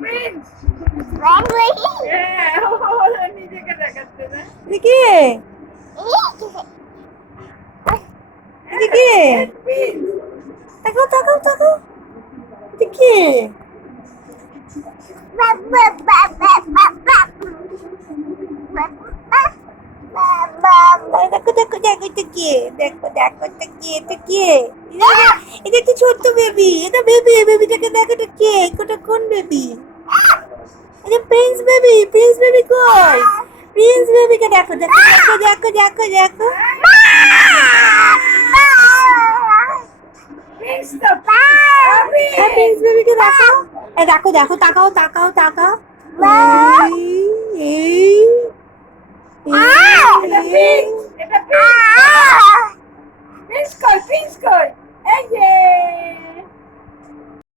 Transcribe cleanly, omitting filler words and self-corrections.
Prince. Language. হ্যাঁ, ও নিজেকে দেখাচ্ছে না। দেখি দেখি প্রিন্স। তাকাও তাকাও তাকাও দেখি দেখো দেখো দেখো এটা কে দেখো দেখো এটা কে এটা কে এটা কি ছোট্ট বেবি এটা বেবি বেবিটাকে দেখো এটা কে এটা কোন বেবি এটা প্রিন্স বেবি কই প্রিন্স বেবিকে দেখো দেখো দেখো দেখো দেখো দেখো প্রিন্স তো প্রিন্স। হ্যাঁ প্রিন্স বেবিকে দেখো দেখো দেখো তাকাও তাকাও তাকাও এই এটা প্রিন্স, এটা প্রিন্স। প্রিন্স কই, প্রিন্স কই? এই যে